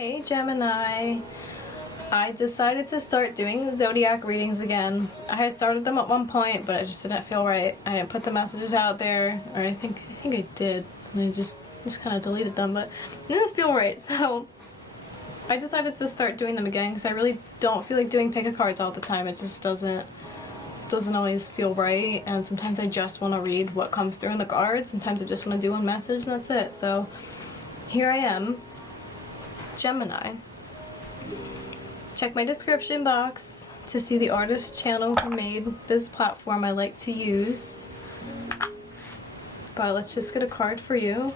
Hey Gemini, I decided to start doing zodiac readings again. I had started them at one point, but I just didn't feel right. I didn't put the messages out there, or I think I did, and I just kind of deleted them, but it didn't feel right. So I decided to start doing them again because I really don't feel like doing pick a cards all the time. It just doesn't always feel right, and sometimes I just want to read what comes through in the cards. Sometimes I just want to do one message and that's it. So here I am, Gemini. Check my description box to see the artist channel who made this platform I like to use. But let's just get a card for you.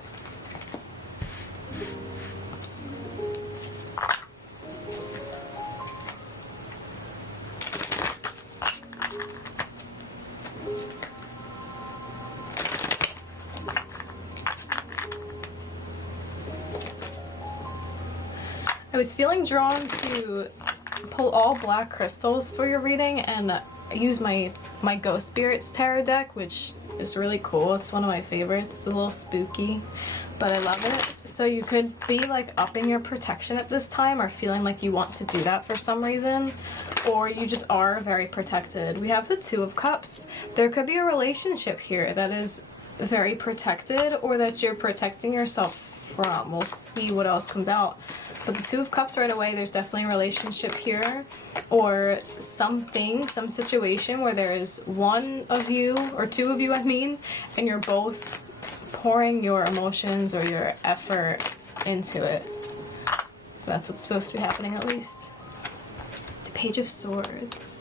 I was feeling drawn to pull all black crystals for your reading and use my Ghost Spirits tarot deck, which is really cool. It's one of my favorites. It's a little spooky, but I love it. So you could be like upping your protection at this time, or feeling like you want to do that for some reason, or you just are very protected. We have the Two of Cups. There could be a relationship here that is very protected, or that you're protecting yourself from. We'll see what else comes out. But the Two of Cups right away, there's definitely a relationship here, or something, some situation where there is one of you, or two of you I mean, and you're both pouring your emotions or your effort into it. That's what's supposed to be happening, at least. The Page of Swords.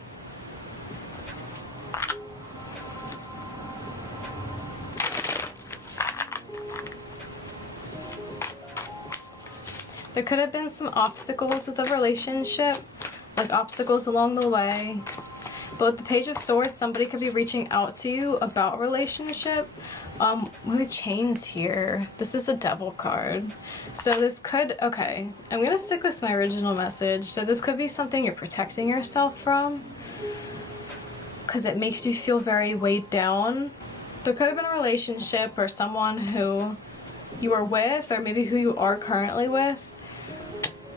There could have been some obstacles with a relationship, like obstacles along the way. But with the Page of Swords, somebody could be reaching out to you about a relationship. With chains here, this is the Devil card. So this could, okay, I'm gonna stick with my original message. So this could be something you're protecting yourself from, because it makes you feel very weighed down. There could have been a relationship or someone who you were with, or maybe who you are currently with.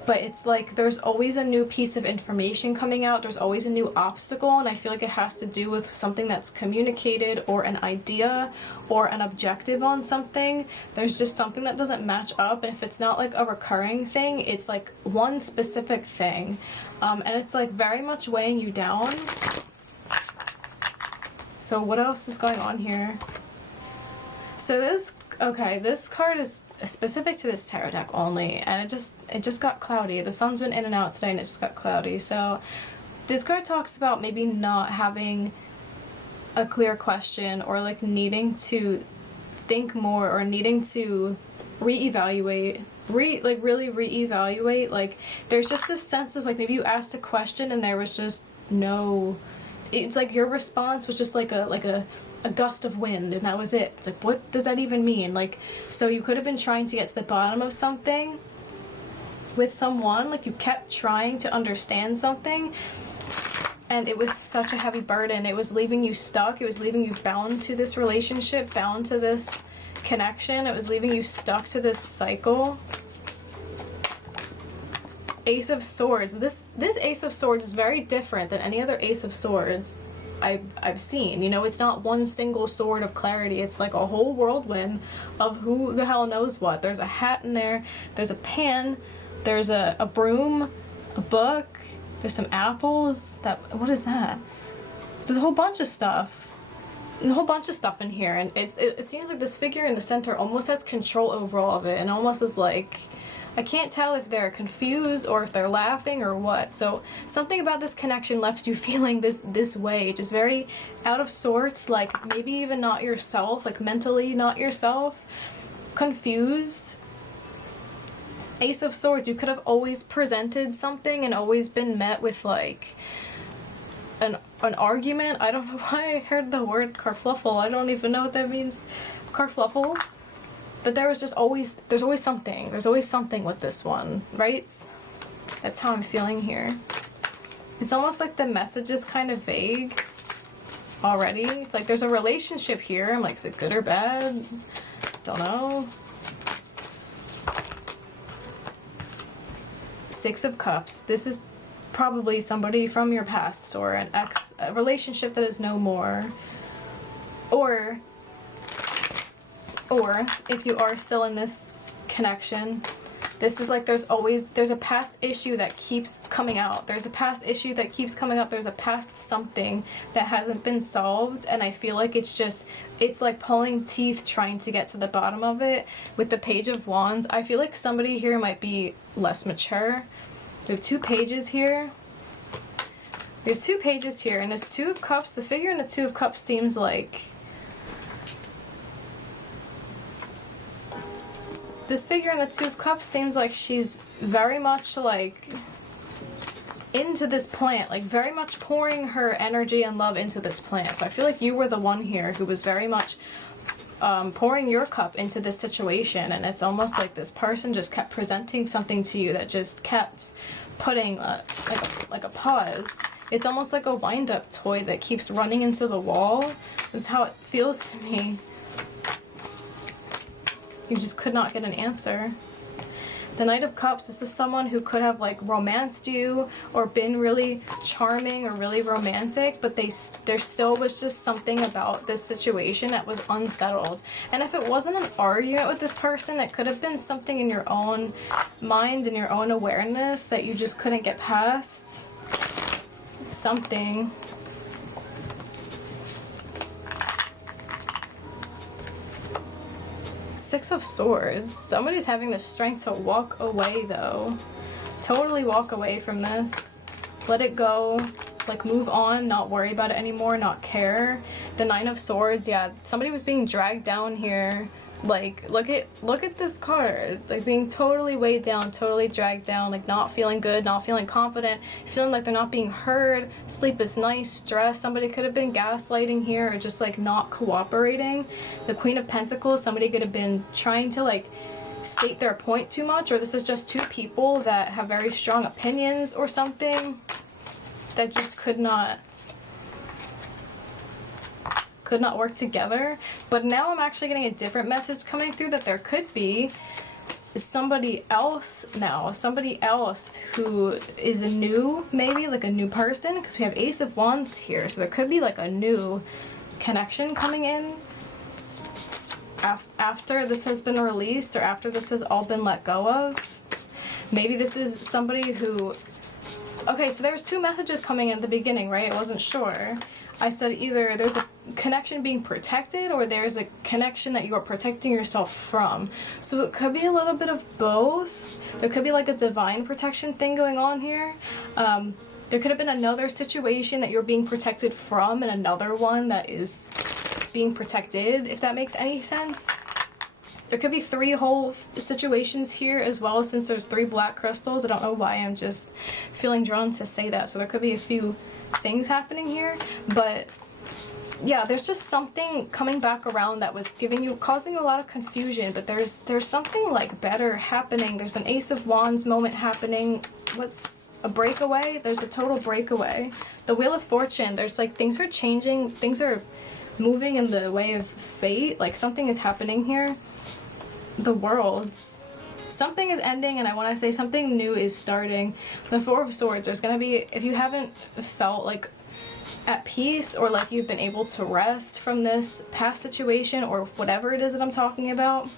But it's like there's always a new piece of information coming out. There's always a new obstacle, and I feel like it has to do with something that's communicated, or an idea, or an objective on something. There's just something that doesn't match up, and if it's not like a recurring thing, it's like one specific thing. And it's like very much weighing you down. So what else is going on here? So this card is specific to this tarot deck only, and it just got cloudy. The sun's been in and out today and it just got cloudy. So this card talks about maybe not having a clear question, or like needing to think more, or needing to reevaluate, really reevaluate. Like there's just this sense of like maybe you asked a question and there was just no, it's like your response was just like a gust of wind, and that was it. It's like, what does that even mean? Like, so you could have been trying to get to the bottom of something with someone, like you kept trying to understand something, and it was such a heavy burden. It was leaving you stuck. It was leaving you bound to this relationship, bound to this connection. It was leaving you stuck to this cycle. Ace of Swords. This Ace of Swords is very different than any other Ace of Swords I've seen. You know, it's not one single sword of clarity. It's like a whole whirlwind of who the hell knows what. There's a hat in there. There's a pan. There's a broom, a book. There's some apples. What is that? There's a whole bunch of stuff. A whole bunch of stuff in here, and it seems like this figure in the center almost has control over all of it, and almost is like, I can't tell if they're confused or if they're laughing or what. So something about this connection left you feeling this way, just very out of sorts, like maybe even not yourself, like mentally not yourself, confused. Ace of Swords, you could have always presented something and always been met with like an argument. I don't know why I heard the word carfluffle. I don't even know what that means. Carfluffle. But there's always something. There's always something with this one, right? That's how I'm feeling here. It's almost like the message is kind of vague already. It's like there's a relationship here. I'm like, is it good or bad? Don't know. Six of Cups. This is probably somebody from your past, or an ex, a relationship that is no more. Or if you are still in this connection, this is like there's a past issue that keeps coming out. There's a past issue that keeps coming up. There's a past something that hasn't been solved, and I feel like it's like pulling teeth trying to get to the bottom of it. With the Page of Wands, I feel like somebody here might be less mature. We have 2 pages here. We have 2 pages here, and it's 2 of Cups. The figure in the 2 of Cups seems like... This figure in the 2 of Cups seems like she's very much like into this plant, like very much pouring her energy and love into this plant. So I feel like you were the one here who was very much pouring your cup into this situation, and it's almost like this person just kept presenting something to you that just kept putting like a pause. It's almost like a wind-up toy that keeps running into the wall. That's how it feels to me. You just could not get an answer. The Knight of Cups, this is someone who could have like romanced you or been really charming or really romantic, but there still was just something about this situation that was unsettled. And if it wasn't an argument with this person, it could have been something in your own mind and your own awareness that you just couldn't get past. Something. Six of Swords. Somebody's having the strength to walk away though. Totally walk away from this. Let it go. Like move on, not worry about it anymore, not care. The Nine of Swords, yeah, somebody was being dragged down here. Like look at this card. Like being totally weighed down, totally dragged down, like not feeling good, not feeling confident, feeling like they're not being heard. Sleep is nice, stress. Somebody could have been gaslighting here or just like not cooperating. The Queen of Pentacles, somebody could have been trying to like state their point too much, or this is just 2 people that have very strong opinions or something that just could not work together. But now I'm actually getting a different message coming through, that there could be somebody else now, somebody else who is a new, maybe like a new person, because we have Ace of Wands here, so there could be like a new connection coming in after this has been released, or after this has all been let go of. Maybe this is somebody who... Okay, so there's 2 messages coming in at the beginning, right? I wasn't sure. I said either there's a connection being protected, or there's a connection that you are protecting yourself from. So it could be a little bit of both. There could be like a divine protection thing going on here. There could have been another situation that you're being protected from, and another one that is being protected, if that makes any sense. There could be 3 whole situations here as well, since there's 3 black crystals. I don't know why I'm just feeling drawn to say that. So there could be a few things happening here, but yeah, there's just something coming back around that was causing a lot of confusion, but there's something like better happening. There's an Ace of Wands moment happening. What's a breakaway? There's a total breakaway. The Wheel of Fortune, there's like things are changing, things are moving in the way of fate, like something is happening here. The Worlds, something is ending, and I want to say something new is starting. The Four of Swords, there's gonna be, if you haven't felt like at peace, or like you've been able to rest from this past situation, or whatever it is that I'm talking about,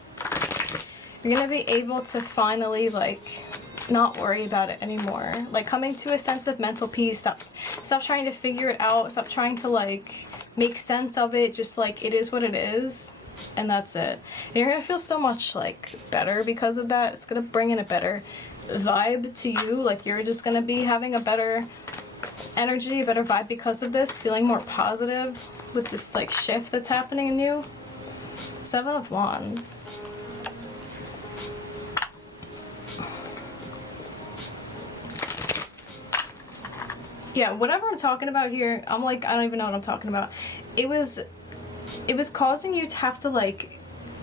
you're gonna be able to finally like not worry about it anymore. Like coming to a sense of mental peace. Stop trying to figure it out. Stop trying to like make sense of it. Just like it is what it is. And that's it. And you're gonna feel so much like better because of that. It's gonna bring in a better vibe to you. Like you're just gonna be having a better energy, a better vibe because of this. Feeling more positive with this like shift that's happening in you. 7 of Wands. Yeah, whatever I'm talking about here, I'm like, I don't even know what I'm talking about. It was causing you to have to like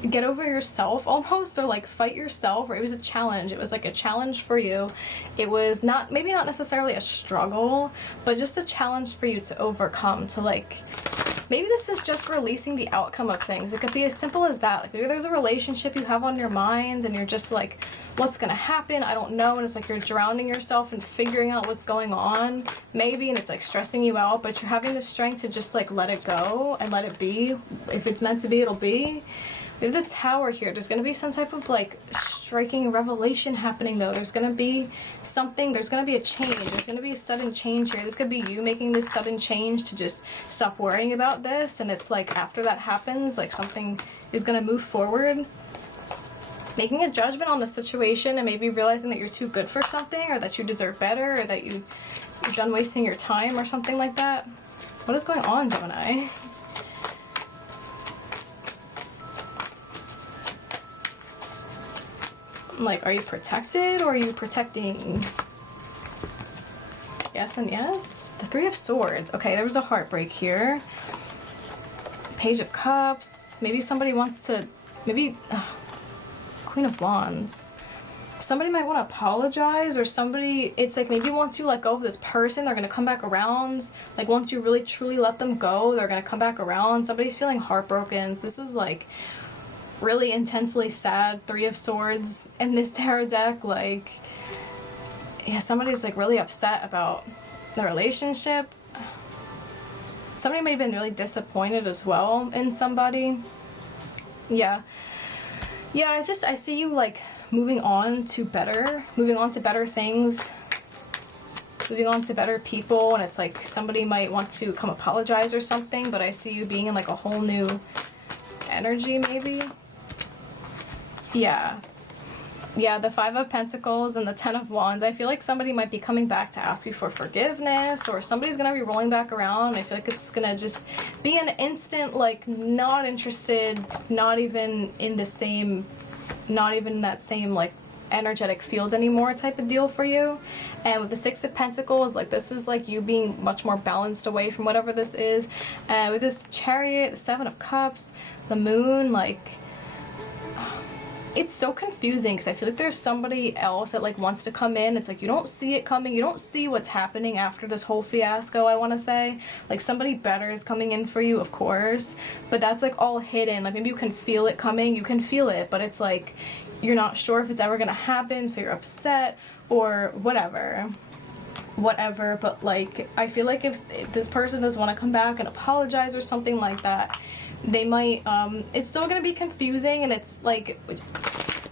get over yourself almost, or like fight yourself, or it was a challenge. It was like a challenge for you. It was not, maybe not necessarily a struggle, but just a challenge for you to overcome, to like, maybe this is just releasing the outcome of things. It could be as simple as that. Like maybe there's a relationship you have on your mind and you're just like what's gonna happen, I don't know, and it's like you're drowning yourself and figuring out what's going on, maybe, and it's like stressing you out, but you're having the strength to just like let it go and let it be. If it's meant to be, it'll be. We have the Tower here. There's going to be some type of like striking revelation happening though. There's going to be something, there's going to be a change. There's going to be a sudden change here. This could be you making this sudden change to just stop worrying about this, and it's like after that happens, like something is going to move forward. Making a judgment on the situation and maybe realizing that you're too good for something, or that you deserve better, or that you're done wasting your time or something like that. What is going on, Gemini? Like, are you protected or are you protecting? Yes and yes. The Three of Swords. Okay, there was a heartbreak here. Page of Cups. Maybe somebody wants to, maybe Queen of Wands. Somebody might want to apologize, or somebody, it's like maybe once you let go of this person, they're going to come back around. Like once you really truly let them go, they're going to come back around. Somebody's feeling heartbroken. This is like really intensely sad. Three of Swords in this tarot deck. Like, yeah, somebody's like really upset about the relationship. Somebody may have been really disappointed as well in somebody. Yeah, I see you like moving on to better things, moving on to better people, and it's like somebody might want to come apologize or something, but I see you being in like a whole new energy maybe. Yeah, the Five of Pentacles and the Ten of Wands. I feel like somebody might be coming back to ask you for forgiveness, or somebody's gonna be rolling back around. I feel like it's gonna just be an instant like not interested, not even in the same, not even that same like energetic field anymore type of deal for you. And with the Six of Pentacles, like this is like you being much more balanced away from whatever this is. And with this Chariot, the Seven of Cups, the Moon, like it's so confusing because I feel like there's somebody else that like wants to come in. It's like you don't see it coming, you don't see what's happening after this whole fiasco, I want to say. Like somebody better is coming in for you, of course, but that's like all hidden. Like maybe you can feel it coming, you can feel it, but it's like you're not sure if it's ever gonna happen, so you're upset or whatever, but like I feel like if this person does want to come back and apologize or something like that, they might, it's still gonna be confusing, and it's like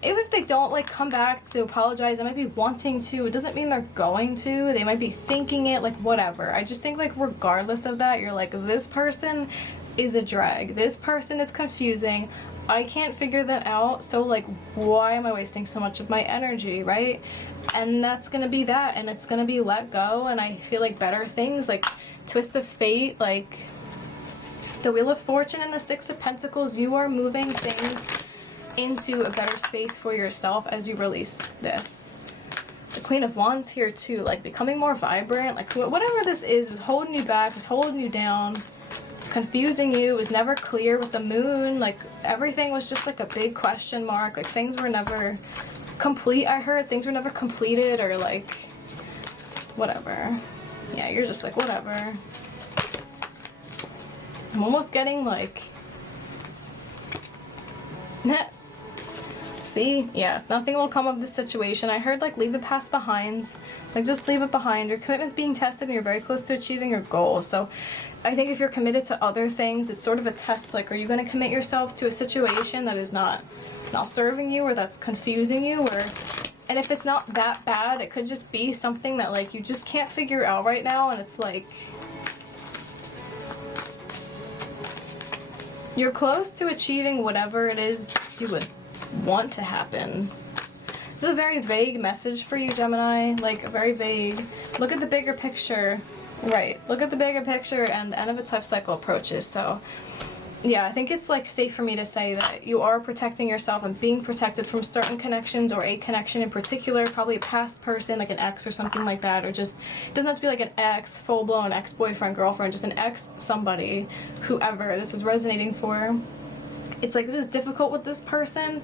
even if they don't like come back to apologize, they might be wanting to. It doesn't mean they're going to. They might be thinking it, like whatever. I just think like regardless of that, you're like, this person is a drag, this person is confusing, I can't figure them out, so like why am I wasting so much of my energy, right? And that's gonna be that, and it's gonna be let go. And I feel like better things, like twist of fate, like the Wheel of Fortune and the Six of Pentacles, you are moving things into a better space for yourself as you release this. The Queen of Wands here too, like becoming more vibrant, like whatever this is was holding you back, was holding you down, confusing you, was never clear with the Moon, like everything was just like a big question mark, like things were never complete. I heard things were never completed, or like whatever. Yeah, you're just like whatever. I'm almost getting like see, yeah, nothing will come of this situation. I heard like leave the past behind, like just leave it behind. Your commitment's being tested and you're very close to achieving your goal. So I think if you're committed to other things, it's sort of a test, like are you going to commit yourself to a situation that is not serving you, or that's confusing you, or and if it's not that bad, it could just be something that like you just can't figure out right now, and it's like you're close to achieving whatever it is you would want to happen. It's a very vague message for you, Gemini, like very vague. Look at the bigger picture, right? Look at the bigger picture, and the end of a tough cycle approaches. So yeah, I think it's like safe for me to say that you are protecting yourself and being protected from certain connections, or a connection in particular, probably a past person, like an ex or something like that, or just, it doesn't have to be like an ex, full-blown ex-boyfriend, girlfriend, just an ex somebody, whoever this is resonating for. It's like it was difficult with this person.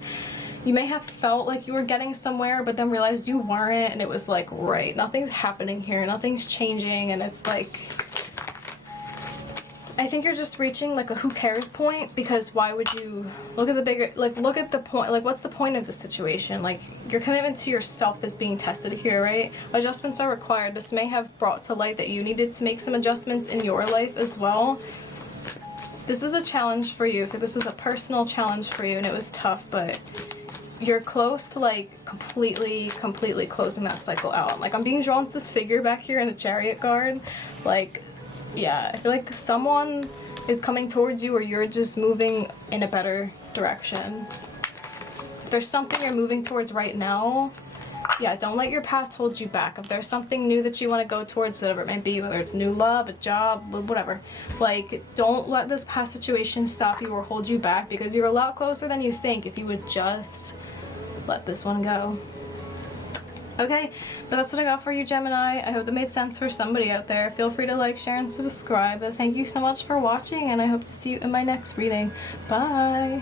You may have felt like you were getting somewhere, but then realized you weren't, and it was like, right, nothing's happening here, nothing's changing, and it's like I think you're just reaching like a who cares point, because why would you look at the bigger, like look at the point, like what's the point of the situation? Like your commitment to yourself is being tested here, right? Adjustments are required. This may have brought to light that you needed to make some adjustments in your life as well. This was a challenge for you. This was a personal challenge for you, and it was tough, but you're close to like completely closing that cycle out. Like I'm being drawn to this figure back here in the Chariot card. Like, yeah, I feel like someone is coming towards you, or you're just moving in a better direction. If there's something you're moving towards right now, yeah, don't let your past hold you back. If there's something new that you want to go towards, whatever it may be, whether it's new love, a job, whatever, like don't let this past situation stop you or hold you back, because you're a lot closer than you think if you would just let this one go. Okay, but that's what I got for you, Gemini. I hope that made sense for somebody out there. Feel free to like, share, and subscribe. But thank you so much for watching, and I hope to see you in my next reading. Bye!